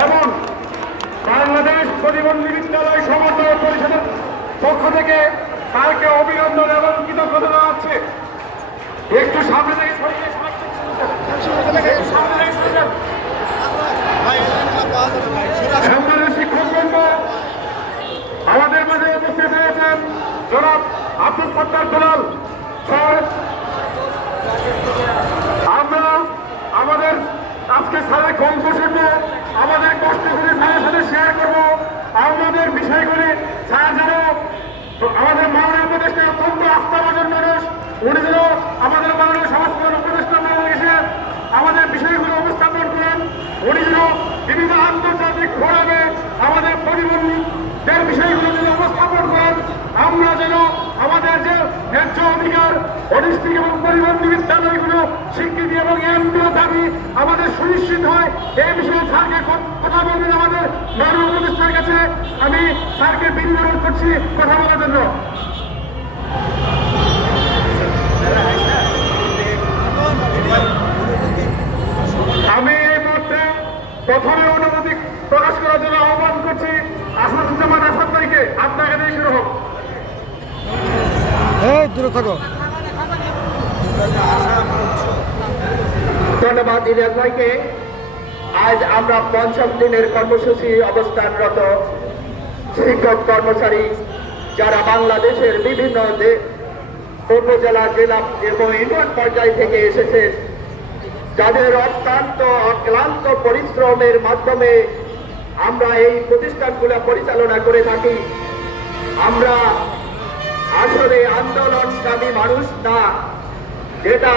এবং বাংলাদেশ প্রতিবন্ধী বিদ্যালয় সমন্বয় পরিষদের পক্ষ থেকে স্যারকে অভিনন্দন এবং কৃতজ্ঞতা জানাচ্ছে। একটু সামনে থেকে সরিয়ে শিক্ষকবৃন্দ আমাদের মাঝে উপস্থিত হয়েছেন জনাব আব্দুল সত্তার দুলাল স্যার। আমরা আমাদের আজকে স্যারের গল্প শুনবো, আমাদের কষ্টগুলি স্যারের সাথে শেয়ার করবো, আমাদের বিষয়গুলি স্যার যেন আমাদের মাননীয় উপদেষ্টা অত্যন্ত আস্থাভাজন মানুষ, উনি যেন আমাদের মাননীয় সমাজ কল্যাণ উপদেষ্টা এসে আমাদের বিষয়গুলো উপস্থাপন করেন, উনি যেন বিভিন্ন আন্তর্জাতিক ফোরামে আমাদের প্রতিবন্ধীদের বিষয়গুলো যেন উপস্থাপন করেন, আমরা যেন আমাদের যে ন্যায্য অধিকার অটিস্টিক এবং প্রতিবন্ধী বিদ্যালয়গুলো স্বীকৃতি এবং এমপিও দাবি আমাদের সুনিশ্চিত হয় এই বিষয়ে স্যারকে কথা বলবেন আমাদের মাননীয় উপদেষ্টার কাছে। আমি স্যারকে বিনিয়োগ করছি কথা বলার জন্য। আমি এই মুহূর্তে প্রথমে অনুমতি প্রকাশ করার জন্য আহ্বান করছি আসাদুজ্জামান আসাদ ভাইকে। আপনাকে দিয়ে শুরু হোক। দূরে থাকো। ধন্যবাদ ইলিয়াস ভাইকে। আজ আমরা পঞ্চম দিনের কর্মসূচি অবস্থানরত শিক্ষক কর্মচারী যারা বাংলাদেশের বিভিন্ন উপজেলা জেলা এবং ইউনিয়ন পর্যায় থেকে এসেছেন, যাদের অত্যন্ত অক্লান্ত পরিশ্রমের মাধ্যমে আমরা এই প্রতিষ্ঠানগুলো পরিচালনা করে থাকি। আমরা আসলে আন্দোলনকামী মানুষ না, যেটা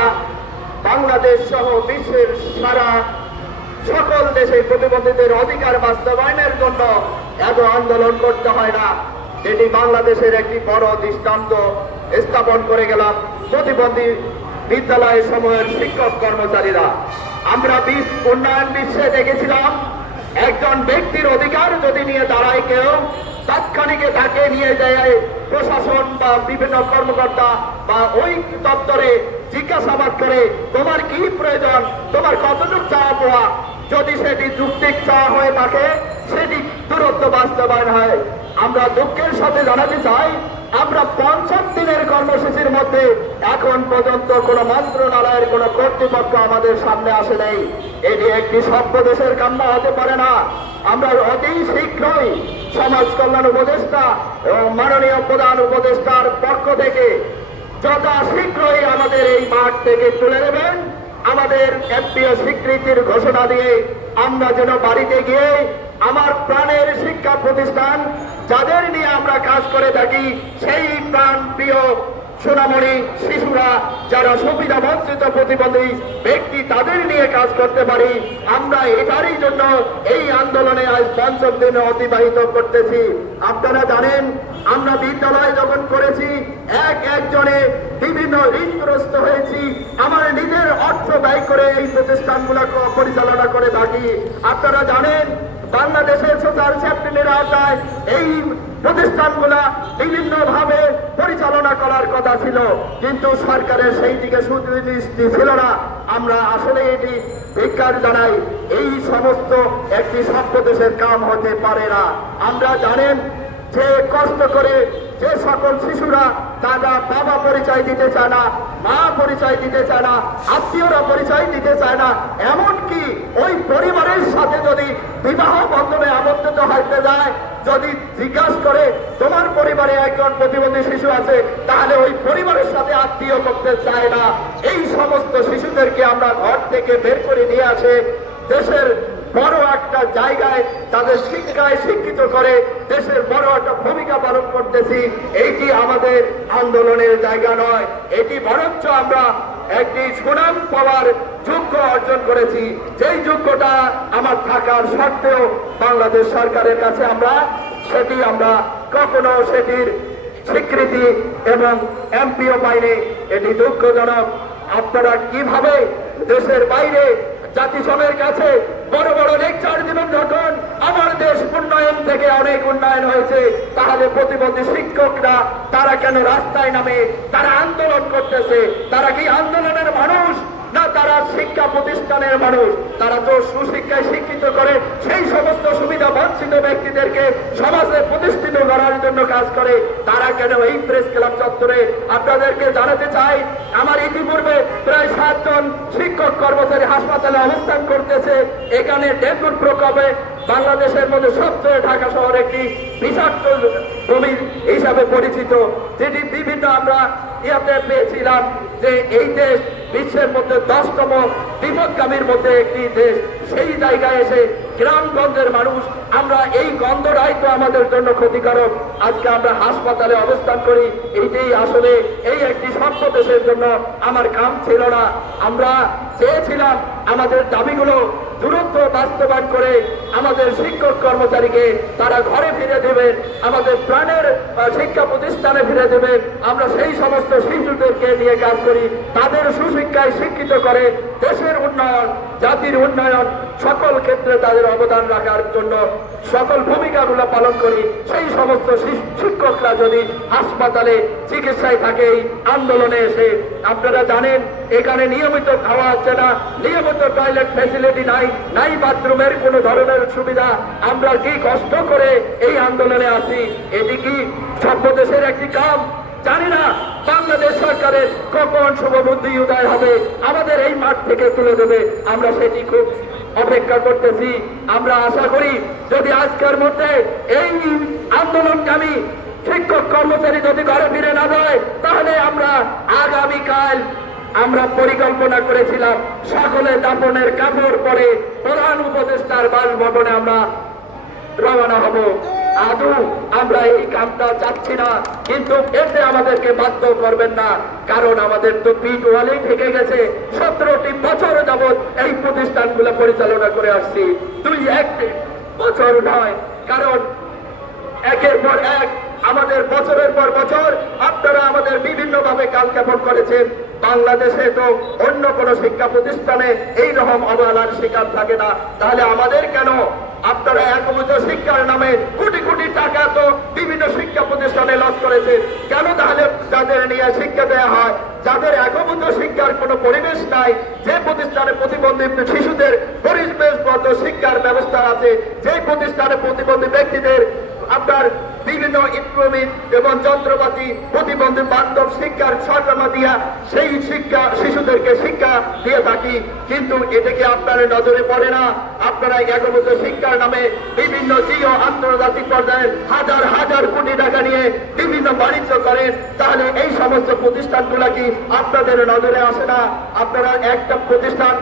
বাংলাদেশ সহ বিশ্বের সারা সকল দেশে প্রতিবন্ধীদের অধিকার বাস্তবায়নের জন্য এত আন্দোলন করতে হয় না। এটি বাংলাদেশের একটি বড় দৃষ্টান্ত স্থাপন করে গেলাম প্রতিবন্ধী বিদ্যালয় সময়ের শিক্ষক কর্মচারীরা। আমরা উন্নয়ন বিশ্বে দেখেছিলাম একজন ব্যক্তির অধিকার যদি নিয়ে দাঁড়ায় কেউ, তাৎক্ষণিক তাকে নিয়ে যায় প্রশাসন বা বিভিন্ন কর্মকর্তা বা ওই দপ্তরে জিজ্ঞাসাবাদ করে তোমার কি প্রয়োজন, তোমার কতটুকু চাওয়া পাওয়া। যদি সেটি যৌক্তিক চাওয়া হয়ে থাকে সেটি দূরত্ব বাস্তবায়ন হয়। আমরা দুঃখের সাথে জানাতে চাই আমরা পঞ্চম দিনের কর্মসূচির মধ্যে এখন পর্যন্ত কোনো মন্ত্রণালয়ের কোনো কর্তৃপক্ষ আমাদের সামনে আসে নেই। এটি একটি সভ্য দেশের কাম্য হতে পারে না। আমরা অতি শীঘ্রই সমাজ কল্যাণ উপদেষ্টা এবং মাননীয় প্রধান উপদেষ্টার পক্ষ থেকে যথা শীঘ্রই আমাদের এই মাঠ থেকে তুলে নেবেন। আমাদের এমপিও স্বীকৃতির ঘোষণা দিয়ে আমরা যেন বাড়িতে গিয়ে আমার প্রাণের শিক্ষা প্রতিষ্ঠান যাদের নিয়ে আমরা কাজ করে থাকি সেই প্রাণ প্রিয় সোনামণি শিশুরা যারা সুবিধা বঞ্চিত প্রতিবন্ধী ব্যক্তি তাদের নিয়ে কাজ করতে পারি। আমরা এটারই জন্য এই আন্দোলনে আজ পঞ্চম দিনে অতিবাহিত করতেছি। আপনারা জানেন আমরা বিদ্যালয় যখন করেছি একজনে বিভিন্ন ঋণগ্রস্ত হয়েছি। আমার নিজের অর্থ ব্যয় করে এই প্রতিষ্ঠানগুলো পরিচালনা করে থাকি। আপনারা জানেন বাংলাদেশের সোশ্যাল সেফটিনের আওতায় এই প্রতিষ্ঠানগুলা বিভিন্নভাবে পরিচালনা করার কথা ছিল, কিন্তু সরকারের সেই দিকে সুদৃষ্টি ছিল না। আমরা আসলে এটি ধিক্কার জানাই। এই সমস্ত একটি সভ্য দেশের কাম হতে পারে না। আমরা জানেন যে কষ্ট করে যে সকল শিশুরা তারা বাবা পরিচয় দিতে চায় না, মা পরিচয় দিতে চায় না, আত্মীয়রা পরিচয় দিতে চায় না, এমনকি ওই পরিবারের সাথে যদি বিবাহ বন্ধনে আবদ্ধ হইতে যায়, যদি জিজ্ঞাসা করে তোমার পরিবারে একজন প্রতিবন্ধী শিশু আছে, তাহলে ওই পরিবারের সাথে আত্মীয় করতে চায় না। এই সমস্ত শিশুদেরকে আমরা ঘর থেকে বের করে নিয়ে আসে দেশের বড় একটা জায়গায় তাদের শিক্ষায় শিক্ষিত করে দেশের বড় একটা ভূমিকা পালন করতেছি। এইটি আমাদের আন্দোলনের জায়গা নয়, এটি বরঞ্চ আমরা একটি সুনাম পাওয়ার যোগ্য অর্জন করেছি। যেই যোগ্যটা আমার থাকার সত্ত্বেও বাংলাদেশ সরকারের কাছে আমরা কখনো সেটির স্বীকৃতি এবং এমপিও পাইনি। এটি দুঃখজনক। আপনারা কিভাবে দেশের বাইরে জাতিসংঘের কাছে বড় বড় লেকচার দিবেন যখন আমার দেশ উন্নয়ন থেকে অনেক উন্নয়ন হয়েছে, তাহলে প্রতিবন্ধী শিক্ষকরা তারা কেন রাস্তায় নামে, তারা আন্দোলন করতেছে? তারা কি আন্দোলনের মানুষ না তারা শিক্ষা প্রতিষ্ঠানের মানুষ, তারা তো সুশিক্ষায় শিক্ষিত করে সেই সমস্ত সুবিধা বঞ্চিত ব্যক্তিদেরকে সমাজে প্রতিষ্ঠিত করার জন্য কাজ করে। তারা কেন এই প্রেস ক্লাব চত্বরে? আপনাদেরকে জানাতে চাই, আমার ইতিপূর্বে প্রায় 7 জন শিক্ষক কর্মচারী হাসপাতালে অবস্থান করতেছে। এখানে ডেঙ্গুর প্রকোপে বাংলাদেশের মধ্যে সবচেয়ে ঢাকা শহর একটি বিষাক্ত ভূমি হিসাবে পরিচিত, যেটি বিভিন্ন আমরা ইয়াতে পেয়েছিলাম যে এই দেশ বিশ্বের মধ্যে 10তম বিপদগামীর মধ্যে একটি দেশ। সেই জায়গায় এসে গ্রামগঞ্জের মানুষ, আমরা এই গন্ধটাই তো আমাদের জন্য ক্ষতিকারক। আজকে আমরা হাসপাতালে অবস্থান করি, এইটাই আসলে এই একটি সভ্য দেশের জন্য আমার কাম ছিল না। আমরা চেয়েছিলাম আমাদের দাবিগুলো দূরত্ব বাস্তবায়ন করে আমাদের শিক্ষক কর্মচারীকে তারা ঘরে ফিরে দেবেন, আমাদের প্রাণের শিক্ষা প্রতিষ্ঠানে ফিরে দেবেন। আমরা সেই সমস্ত শিশুদেরকে নিয়ে কাজ করি, তাদের সুশিক্ষায় শিক্ষিত করে দেশের উন্নয়ন, জাতির উন্নয়ন সকল ক্ষেত্রে তাদের অবদান রাখার জন্য সকল ভূমিকাগুলো পালন করি। সেই সমস্ত শিক্ষকরা যদি হাসপাতালে চিকিৎসায় থাকে, এই আন্দোলনে এসে, আপনারা জানেন এখানে নিয়মিত খাওয়া হচ্ছে না, নিয়মিত টয়লেট ফ্যাসিলিটি নাই বাথরুমের কোনো ধরনের সুবিধা। আমরা কি কষ্ট করে এই আন্দোলনে আছি, এটি কি সভ্য দেশের একটি কাম? জানি না বাংলাদেশ সরকারের কখন শুভবুদ্ধি উদয় হবে, আমাদের এই মাঠ থেকে তুলে দেবে, আমরা সেটি খুব অপেক্ষা করতেছি। আমরা আশা করি যদি আজকের মধ্যে এই আন্দোলনকামী শিক্ষক কর্মচারী যদি ঘরে ফিরে না যায়, তাহলে আমরা আগামীকাল আমরা পরিকল্পনা করেছিলাম সকলে দাপনের কাপড় পরে প্রধান উপদেষ্টার বাসভবনে আমরা রওনা হব। আদৌ আমরা এই কামটা চাচ্ছি না, কিন্তু এতে আমাদেরকে বাধ্য করবেন না, কারণ আমাদের তো পিঠ ওয়ালেই থেকে গেছে। 17টি বছর যাবৎ এই প্রতিষ্ঠানগুলো পরিচালনা করে আসছি, 2-1 বছর নয়, কারণ একের পর এক আমাদের বছরের পর বছর আপনারা আমাদের বিভিন্ন ভাবে কালক্ষেপণ করেছেন। বাংলাদেশে তো অন্য কোন শিক্ষা প্রতিষ্ঠানে এই রকম অবহেলার শিকার থাকে না, তাহলে আমাদের কেন? আপনারা একভূত শিক্ষার নামে কোটি কোটি টাকা তো বিভিন্ন শিক্ষা প্রতিষ্ঠানে লস করেছেন, কেন তাহলে যাদের নিয়ে শিক্ষা দেওয়া হয়, যাদের একভূত শিক্ষার কোনো পরিবেশ নাই, যে প্রতিষ্ঠানে প্রতিবন্ধী শিশুদের পরিবেশগত শিক্ষার ব্যবস্থা আছে, যে প্রতিষ্ঠানে প্রতিবন্ধী ব্যক্তিদের আপনার বিভিন্ন ইনস্ট্রুমেন্ট এবং যন্ত্রপাতি প্রতিবন্ধী বান্ধব শিক্ষার সরঞ্জাম দিয়া সেই শিক্ষা শিশুদেরকে শিক্ষা দিয়ে থাকি, কিন্তু এটাকে আপনার নজরে পড়ে না। আপনারা একভূত শিক্ষার নামে বিভিন্ন জিও আন্তর্জাতিক পর্যায়ে হাজার হাজার কোটি টাকা নিয়ে বিভিন্ন বাণিজ্য করেন, তাহলে এই সমস্ত প্রতিষ্ঠানগুলা কি আপনাদের নজরে আসে না? আপনারা একটা প্রতিষ্ঠান,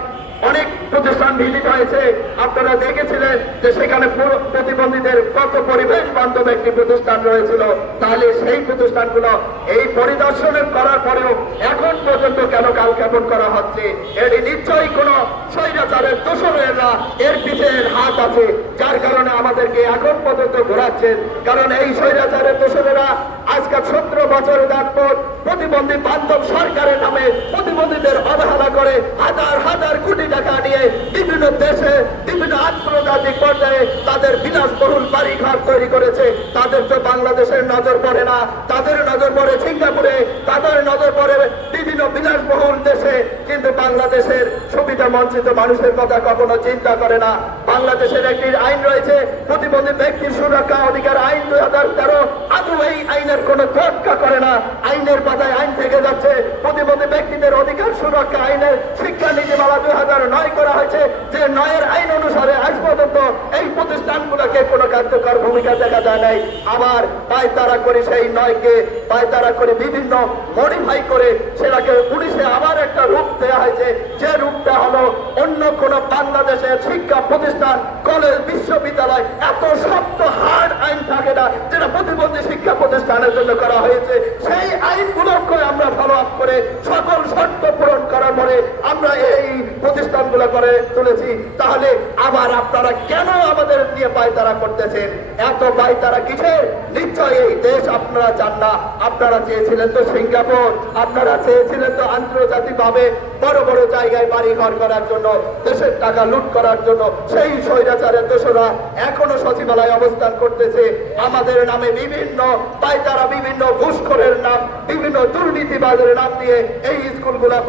অনেক প্রতিষ্ঠান ভিজিট হয়েছে, আপনারা দেখেছিলেন যে সেখানে প্রতিবন্ধীদের কত পরিবেশ বান্ধব একটি প্রতিষ্ঠান রয়েছিল, তাহলে সেই প্রতিষ্ঠানগুলো এই পরিদর্শনের করার পরেও এখন পর্যন্ত কেন কালক্ষেপণ করা হচ্ছে? এটি নিশ্চয়ই কোনো স্বৈরাচারের দোষরেরা এর পিছের হাত আছে, যার কারণে আমাদেরকে এখন পর্যন্ত ঘোরাচ্ছেন। কারণ এই স্বৈরাচারের দোষরেরা আজকে 17 বছর যাবত প্রতিবন্ধী বান্ধব সরকারের নামে প্রতিবন্ধীদের অবহেলা করে হাজার হাজার কোটি টাকা নিয়ে বিভিন্ন দেশে বিভিন্ন আন্তর্জাতিক পর্যায়ে তাদের বিলাসবহুল বাড়িঘর তৈরি করেছে। তাদের তো বাংলাদেশের নজর পড়ে না, তাদের নজর পড়ে সিঙ্গাপুরে, তাদের নজর পড়ে বিভিন্ন বিলাসবহুল দেশে, কিন্তু বাংলাদেশের সুবিধা বঞ্চিত মানুষের কথা কখনো চিন্তা করে না। বাংলাদেশের একটি আইন রয়েছে প্রতিবন্ধী ব্যক্তির সুরক্ষা অধিকার আইন 2013, আদৌ এই আইনের কোনো তোয়াক্কা করে না, আইনের পাতায় আইন থেকে যাচ্ছে। প্রতিবন্ধী ব্যক্তিদের অধিকার সুরক্ষা আইনের শিক্ষা নীতিমালা 2009 করা হয়েছে, যে 9-এর আইন অনুসারে আজ পর্যন্ত এই প্রতিষ্ঠানগুলোকে কোনো কার্যকর ভূমিকা দেখা যায় নাই। আবার পায়তারা করে সেই 9কে পায়তারা করে বিভিন্ন মডিফাই করে সেটাকে 19-এ আবার একটা রূপ দেওয়া হয়েছে, যে রূপটা হলো অন্য কোন বাংলাদেশের শিক্ষা প্রতিষ্ঠান, কলেজ, বিশ্ববিদ্যালয় এত শক্ত হার্ড আইন থাকে না, যেটা প্রতিবন্ধী শিক্ষা প্রতিষ্ঠানের জন্য করা হয়েছে। সেই আইনগুলোকে আমরা ফলো আপ করে সকল শর্ত পূরণ করার পরে আমরা এই প্রতিষ্ঠান প্রতিষ্ঠানগুলো করে তুলেছি, তাহলে আবার আপনারা কেন আমাদের নিয়ে পায়তারা করতেছেন? এত পায়তারা কিসের? নিশ্চয়ই এই দেশ আপনারা চান না। আপনারা চেয়েছিলেন তো সিঙ্গাপুর, আপনারা চেয়েছিলেন তো আন্তর্জাতিকভাবে বড় বড় জায়গায় বাড়ি ঘর করার জন্য, দেশের টাকা লুট করার জন্য। সেই স্বৈরাচারের দোষরা এখনো সচিবালয়ে অবস্থান করতেছে। আমাদের নামে বিভিন্ন পায়তারা, বিভিন্ন ঘুষখোরের নাম, বিভিন্ন দুর্নীতিবাদের নাম দিয়ে এই স্কুলগুলা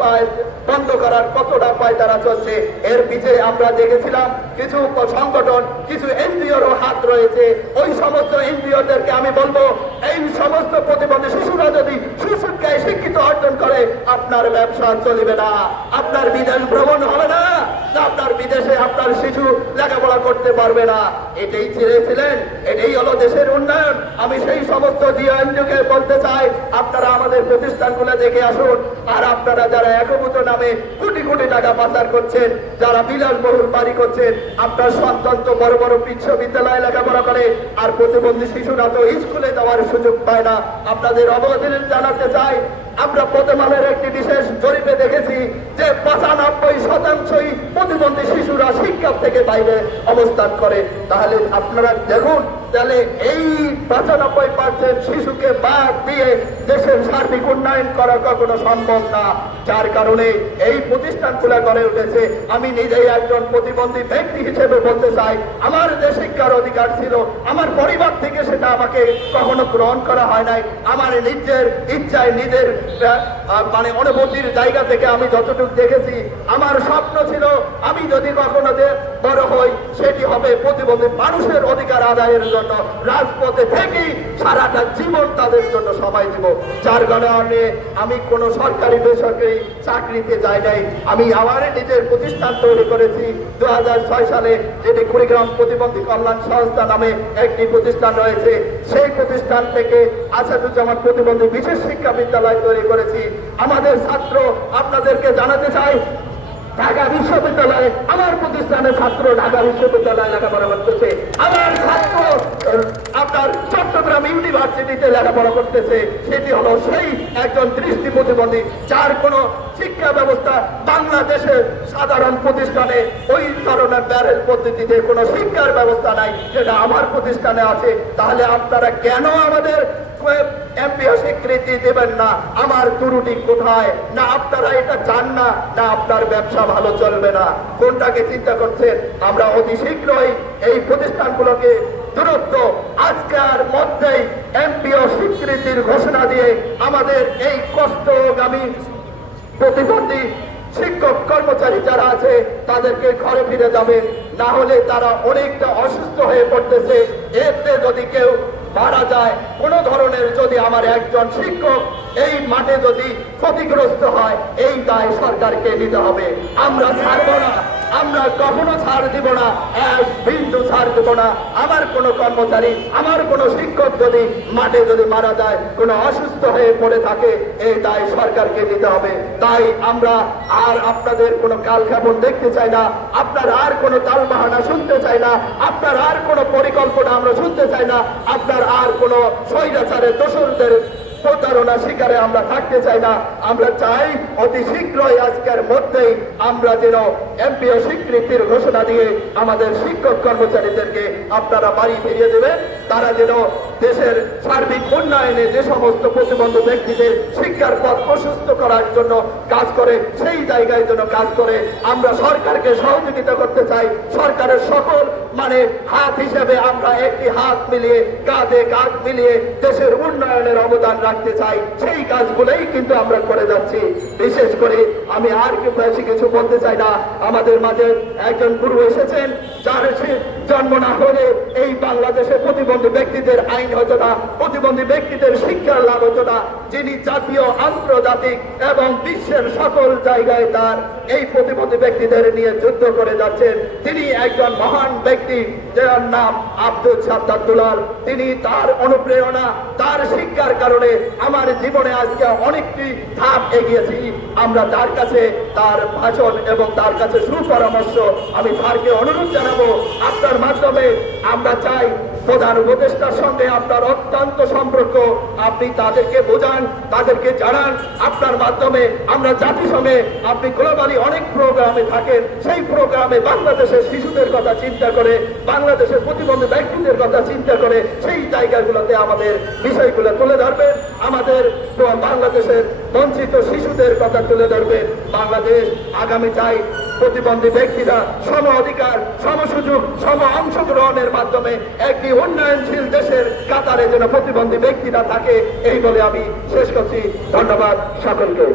বন্ধ করার কতটা পায়তারা চলছে। এর পিছিয়ে আমরা দেখেছিলাম কিছু সংগঠন, কিছু এনজিওরও হাত রয়েছে। ওই সমস্ত এনজিওদেরকে আমি বলবো, এই সমস্ত প্রতিবন্ধী শিশুরা যদি সুশিক্ষায় শিক্ষিত অর্জন করে, আপনার ব্যবসা চলবে না, আপনার বিদেশ ভ্রমণ হবে না, আপনার বিদেশে আপনার শিশু লেখাপড়া করতে পারবে না। এটাই চেয়েছিলেন, এটাই হলো দেশের উন্নয়ন। আমি সেই সমস্ত এনজিওকে বলতে চাই, আপনারা আমাদের প্রতিষ্ঠানগুলো দেখে আসুন। আর আপনারা যারা একভূত নামে কোটি কোটি টাকা পাচার করছেন, যারা বিলাসবহুল বাড়ি করছেন, আপনার সন্তান তো বড় বড় বিশ্ববিদ্যালয়ে লেখাপড়া করে, আর প্রতিবন্ধী শিশুরা তো স্কুলে যাওয়ার সুযোগ পায় না। আপনাদের অবগতি জানাতে চাই, আমরা প্রথম আলোর একটি বিশেষ জরিপে দেখেছি যে 95% প্রতিবন্ধী শিশুরা শিক্ষা থেকে বাইরে অবস্থান করে। তাহলে আপনারা দেখুন, তাহলে এই 95% শিশুকে বাদ দিয়ে দেশের সার্বিক উন্নয়ন করা কখনো সম্ভব না। যার কারণে এই প্রতিষ্ঠানগুলো গড়ে উঠেছে। আমি নিজেই একজন প্রতিবন্ধী ব্যক্তি হিসেবে বলতে চাই, আমার যে শিক্ষার অধিকার ছিল, আমার পরিবার থেকে সেটা আমাকে কখনো গ্রহণ করা হয় নাই। আমার নিজের ইচ্ছায়, নিজের মানে অনুভূতির জায়গা থেকে আমি যতটুকু দেখেছি, আমার স্বপ্ন ছিল আমি যদি কখনো বড় হই, সেটি হবে প্রতিবন্ধী মানুষের অধিকার আদায়ের জন্য রাজপথে থেকেই সারাটা জীবন তাদের জন্য সময় দিব। যার কারণে আমি কোনো সরকারি বেসরকারি চাকরিতে যাই নাই। আমি আমার নিজের প্রতিষ্ঠান তৈরি করেছি 2006 সালে, যেটি কুড়িগ্রাম প্রতিবন্ধী কল্যাণ সংস্থা নামে একটি প্রতিষ্ঠান রয়েছে। সেই প্রতিষ্ঠান থেকে আসাদুজ্জামান প্রতিবন্ধী বিশেষ শিক্ষা বিদ্যালয় তৈরি করেছি। আমাদের ছাত্র, আপনাদেরকে জানাতে চাই, ঢাকা বিশ্ববিদ্যালয়ে আমার প্রতিষ্ঠানের ছাত্র ঢাকা বিশ্ববিদ্যালয়ে লেখাপড়া করতেছে। আমার ছাত্র আপনার চট্টগ্রাম ইউনিভার্সিটিতে লেখাপড়া করতেছে। সেটি হলো সেই একজন দৃষ্টি প্রতিবন্ধী, যার কোনো শিক্ষা ব্যবস্থা বাংলাদেশের সাধারণ প্রতিষ্ঠানে ওই ধরনের ব্যারেল পদ্ধতিতে কোনো শিক্ষার ব্যবস্থা নাই, যেটা আমার প্রতিষ্ঠানে আছে। তাহলে আপনারা কেন আমাদের এমপিও স্বীকৃতি দেবেন না? আমার ত্রুটি কোথায়? না আপনারা এটা চান না, না আপনার ব্যবসা ভালো চলবে না? কোনটাকে চিন্তা করছেন? আমরা অতি শীঘ্রই এই প্রতিষ্ঠানগুলোকে দ্রুত আজকের মধ্যেই এমপিও স্বীকৃতির ঘোষণা দিয়ে আমাদের এই কষ্টগামী প্রতিবন্ধী শিক্ষক কর্মচারী যারা আছে তাদেরকে ঘরে ফিরে যাবে। না হলে তারা অনেকটা অসুস্থ হয়ে পড়তেছে। এতে যদি কেউ মারা যায়, কোনো ধরনের যদি আমার একজন শিক্ষক এই মাঠে যদি ক্ষতিগ্রস্ত হয়, এই দায় সরকারকে নিতে হবে। আমরা ছাড়ব না, আমরা কখনো ছাড় দিব না, এক বিন্দু ছাড় দিব না। আমার কোনো কর্মচারী, আমার কোনো শিক্ষক যদি মাঠে যদি মারা যায়, কোনো অসুস্থ হয়ে পড়ে থাকে, এই দায় সরকারকে নিতে হবে। তাই আমরা আর আপনাদের কোনো কালক্ষেপণ দেখতে চাই না, আপনার আর কোনো তালবাহানা শুনতে চাই না, আপনার আর কোনো পরিকল্পনা আমরা শুনতে চাই না, আপনার আর কোনো স্বৈরাচারের দোষরদের প্রতারণা শিকারে আমরা থাকতে চাই না। আমরা চাই অতি শীঘ্রই আজকের মধ্যেই আমরা যেন এমপিও স্বীকৃতির ঘোষণা দিয়ে আমাদের শিক্ষক কর্মচারীদেরকে আপনারা বাড়ি ফিরিয়ে দেবেন। তারা যেন দেশের সার্বিক উন্নয়নে যে সমস্ত প্রতিবন্ধী ব্যক্তিদের শিক্ষার পথ প্রশস্ত করার জন্য কাজ করে, সেই জায়গায় যেন কাজ করে। আমরা সরকারকে সহযোগিতা করতে চাই। সরকারের সকল মানে হাত হিসেবে আমরা একটি হাত মিলিয়ে, কাঁধে কাঁধ মিলিয়ে দেশের উন্নয়নের অবদান রাখতে চাই। সেই কাজগুলোই কিন্তু আমরা করে যাচ্ছি। বিশেষ করে আমি আর বেশি কিছু বলতে চাই না। আমাদের মাঝে একজন গুরু এসেছেন, যার জন্ম না হলে এই বাংলাদেশে প্রতিবন্ধী ব্যক্তিদের আইন হতো না, প্রতিবন্ধী ব্যক্তিদের শিক্ষার লাভ হতো না। যিনি জাতীয়, আন্তর্জাতিক এবং বিশ্বের সকল জায়গায় তার এই প্রতিবন্ধী ব্যক্তিদের নিয়ে যুদ্ধ করে যাচ্ছেন, তিনি একজন মহান ব্যক্তি, যার নাম আব্দুল সাত্তার দুলাল। তিনি তার অনুপ্রেরণা, তার শিক্ষার কারণে আমার জীবনে আজকে অনেকটি ধাপ এগিয়েছি। আমরা তার কাছে তার ভাষণ এবং তার কাছে সুপরামর্শ আমি স্যারকে অনুরোধ জানাবো, আপনার মাধ্যমে আমরা চাই প্রধান উপদেষ্টার সঙ্গে আপনার অত্যন্ত সম্পর্ক, আপনি তাদেরকে বোঝান, তাদেরকে জানান। আপনার মাধ্যমে আমরা জাতিসংঘে, আপনি গ্লোবালি অনেক প্রোগ্রামে থাকেন, সেই প্রোগ্রামে বাংলাদেশের শিশুদের কথা চিন্তা করে, বাংলাদেশের প্রতিবন্ধী ব্যক্তিদের কথা চিন্তা করে সেই জায়গাগুলোতে আমাদের বিষয়গুলো তুলে ধরবেন, আমাদের বাংলাদেশের বঞ্চিত শিশুদের কথা তুলে ধরবেন। বাংলাদেশ আগামী চাই প্রতিবন্ধী ব্যক্তিরা সম অধিকার, সম সুযোগ, সম অংশগ্রহণের মাধ্যমে একটি উন্নয়নশীল দেশের কাতারে যেন প্রতিবন্ধী ব্যক্তিরা থাকে, এই বলে আমি শেষ করছি। ধন্যবাদ সকলকে।